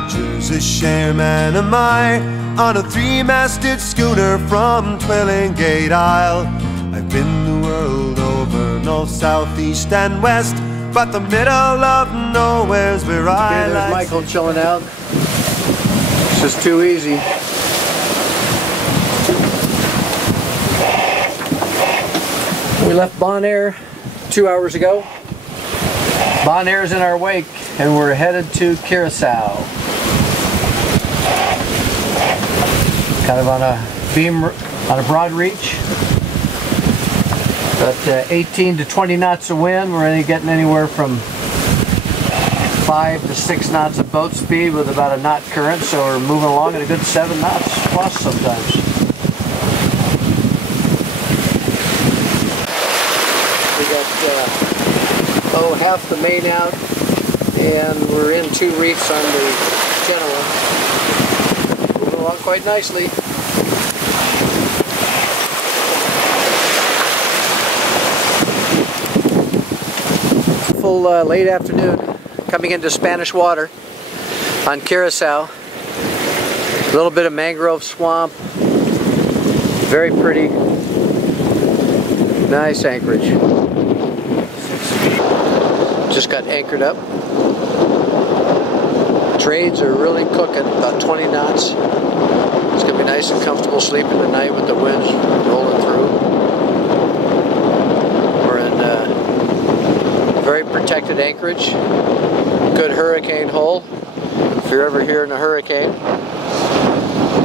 Rogers, a shareman am I, on a three-masted schooner from Twillingate Isle. I've been the world over, north, south, east and west, but the middle of nowhere's where I like. There's Michael chilling out. It's just too easy. We left Bonaire 2 hours ago. Bonaire's in our wake, and we're headed to Curacao. Kind of on a beam, on a broad reach. About 18 to 20 knots of wind. We're only getting anywhere from 5 to 6 knots of boat speed with about a knot current, so we're moving along at a good 7 knots plus sometimes. We got half the main out, and we're in 2 reefs on the Genoa. Moving along quite nicely. Full late afternoon, coming into Spanish water on Curacao. A little bit of mangrove swamp. Very pretty. Nice anchorage. Just got anchored up. Trades are really cooking, about 20 knots. It's going to be nice and comfortable sleeping tonight with the winds rolling through. We're in a very protected anchorage. Good hurricane hole, if you're ever here in a hurricane.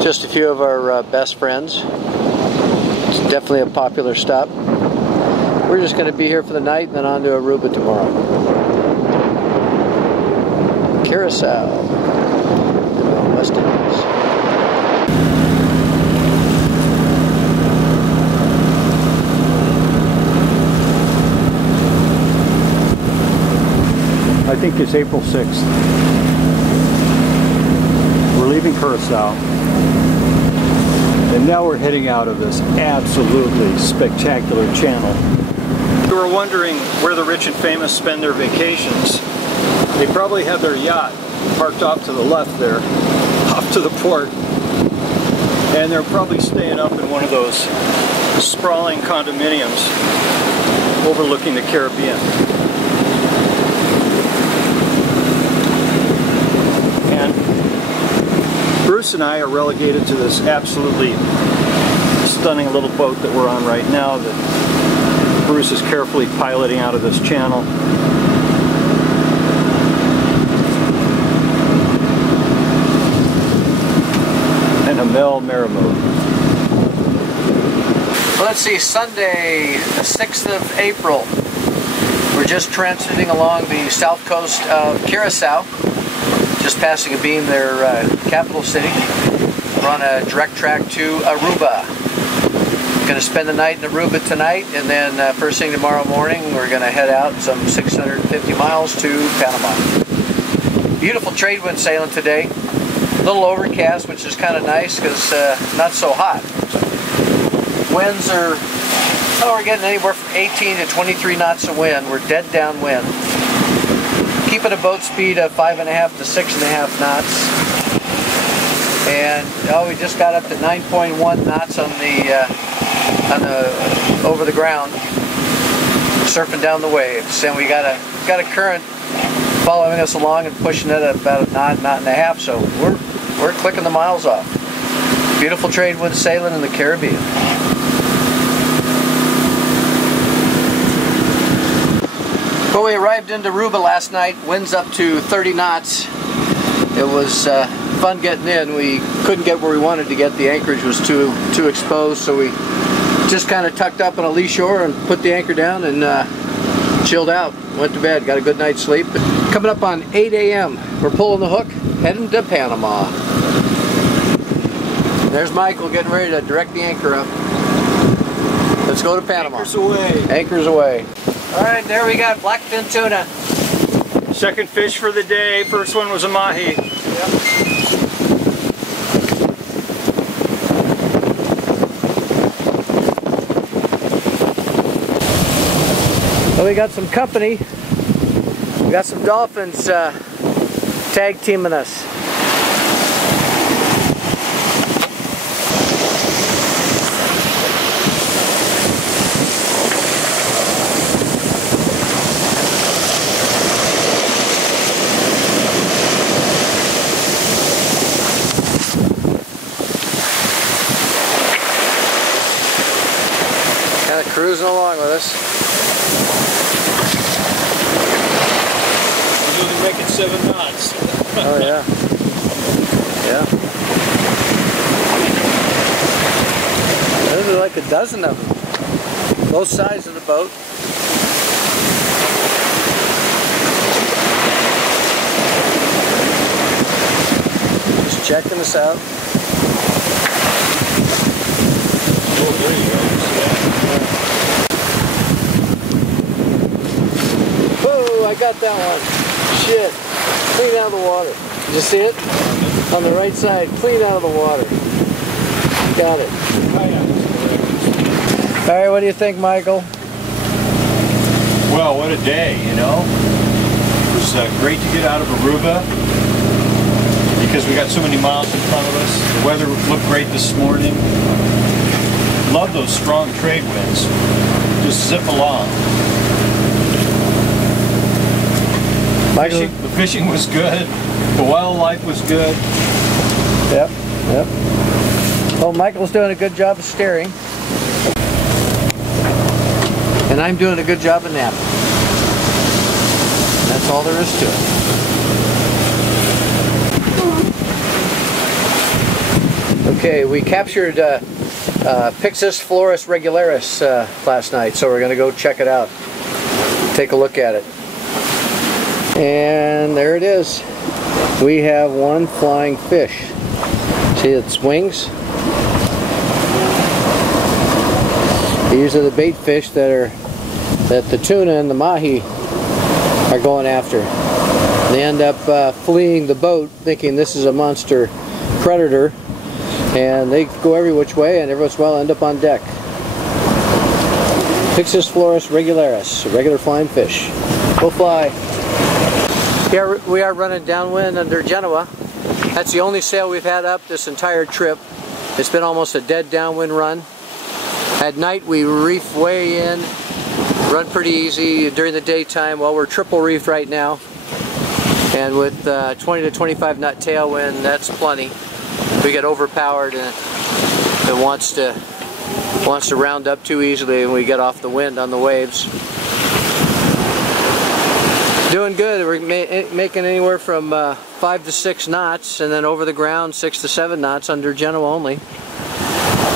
Just a few of our best friends. It's definitely a popular stop. We're just going to be here for the night and then on to Aruba tomorrow. Curacao, West Indies. I think it's April 6th. We're leaving Curacao. And now we're heading out of this absolutely spectacular channel. You were wondering where the rich and famous spend their vacations. They probably have their yacht parked off to the left there, off to the port. And they're probably staying up in one of those sprawling condominiums overlooking the Caribbean. And Bruce and I are relegated to this absolutely stunning little boat that we're on right now that Bruce is carefully piloting out of this channel. And Hamel Marimo. Well, let's see, Sunday, the 6th of April. We're just transiting along the south coast of Curacao, just passing a beam, their capital city. We're on a direct track to Aruba. Going to spend the night in Aruba tonight, and then first thing tomorrow morning we're going to head out some 650 miles to Panama. Beautiful trade wind sailing today. A little overcast, which is kind of nice because not so hot. Winds are, we're getting anywhere from 18 to 23 knots of wind. We're dead downwind. Keeping a boat speed of 5.5 to 6.5 knots. And we just got up to 9.1 knots on the over the ground, surfing down the waves. And we got a current following us along and pushing it at about a knot and a half. So we're clicking the miles off. Beautiful trade wind sailing in the Caribbean. Well, we arrived into Aruba last night. Winds up to 30 knots. It was fun getting in. We couldn't get where we wanted to get. The anchorage was too exposed, so we just kind of tucked up on a lee shore and put the anchor down and chilled out. Went to bed, got a good night's sleep. Coming up on 8 a.m. We're pulling the hook, heading to Panama. There's Michael getting ready to direct the anchor up. Let's go to Panama. Anchors away. Anchors away. All right, there we got blackfin tuna. Second fish for the day. First one was a mahi. Yep. Well, we got some company. We got some dolphins tag teaming us. Kind of cruising along with us. We're only making 7 knots. Oh yeah. Yeah. There's like a dozen of them. Both sides of the boat. Just checking us out. Oh, there you go. Whoa, I got that one. Shit. Clean out of the water. Did you see it? On the right side, clean out of the water. Got it. Alright, what do you think, Michael? Well, what a day, you know? It was great to get out of Aruba because we got so many miles in front of us. The weather looked great this morning. Love those strong trade winds. Just zip along. Michael? The fishing was good. The wildlife was good. Yep, yep. Well, Michael's doing a good job of steering. And I'm doing a good job of napping. That's all there is to it. Okay, we captured Pyxis floris regularis last night, so we're going to go check it out. Take a look at it. And there it is. We have one flying fish. See its wings? These are the bait fish that the tuna and the mahi are going after. They end up fleeing the boat thinking this is a monster predator, and they go every which way, and every once in a while end up on deck. Pyxis floris regularis, a regular flying fish. Go fly. Here we are running downwind under Genoa. That's the only sail we've had up this entire trip. It's been almost a dead downwind run. At night we reef way in, run pretty easy during the daytime. Well, we're triple reefed right now, and with 20 to 25 knot tailwind, that's plenty. We get overpowered and it wants to round up too easily, and we get off the wind on the waves. Doing good. We're making anywhere from 5 to 6 knots, and then over the ground 6 to 7 knots under Genoa only.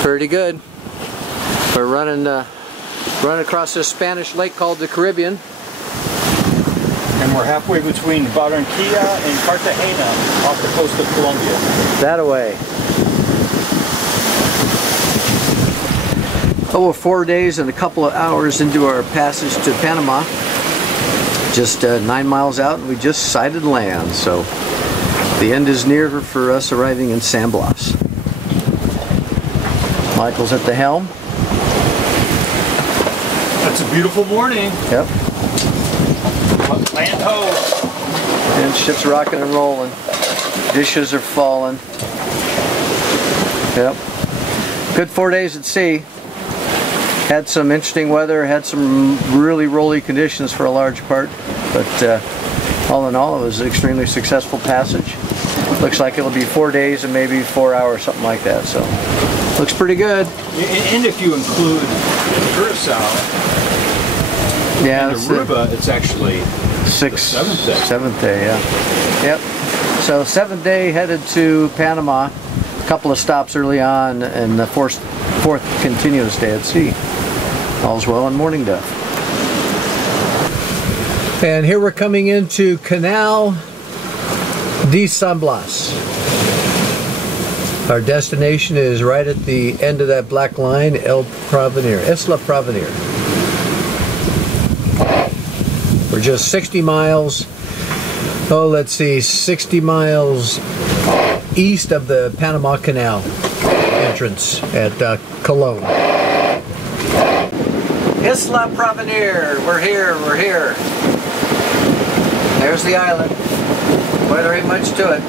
Pretty good. We're running across this Spanish lake called the Caribbean. And we're halfway between Barranquilla and Cartagena off the coast of Colombia. That away. Oh, we're 4 days and a couple of hours into our passage to Panama. Just 9 miles out, and we just sighted land, so the end is near for us arriving in San Blas. Michael's at the helm. That's a beautiful morning. Yep. Land ho! And ship's rocking and rolling. Dishes are falling. Yep. Good 4 days at sea. Had some interesting weather, had some really rolly conditions for a large part, but all in all it was an extremely successful passage. Looks like it'll be 4 days and maybe 4 hours, something like that, so looks pretty good. And if you include Curacao, yeah, and Aruba, it's actually seventh day. Seventh day, yeah. Yep. So 7th day headed to Panama, a couple of stops early on, and the fourth continuous day at sea. All's well on morning deck. And here we're coming into Canal de San Blas. Our destination is right at the end of that black line, Isla Provenir. We're just 60 miles, let's see, 60 miles east of the Panama Canal entrance at Colón. Isla Provenir, we're here. There's the island. Boy, there ain't much to it.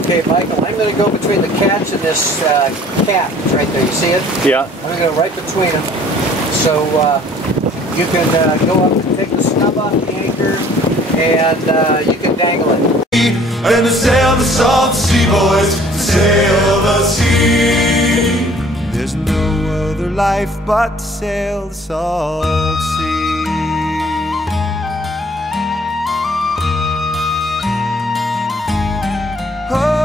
Okay, Michael, I'm going to go between the catch and this cap. It's right there, you see it? Yeah. I'm going to go right between them. So you can go up and take the snub off the anchor, and you can dangle it. And to sail the soft sea boys, to life but to sail the salt sea. Oh,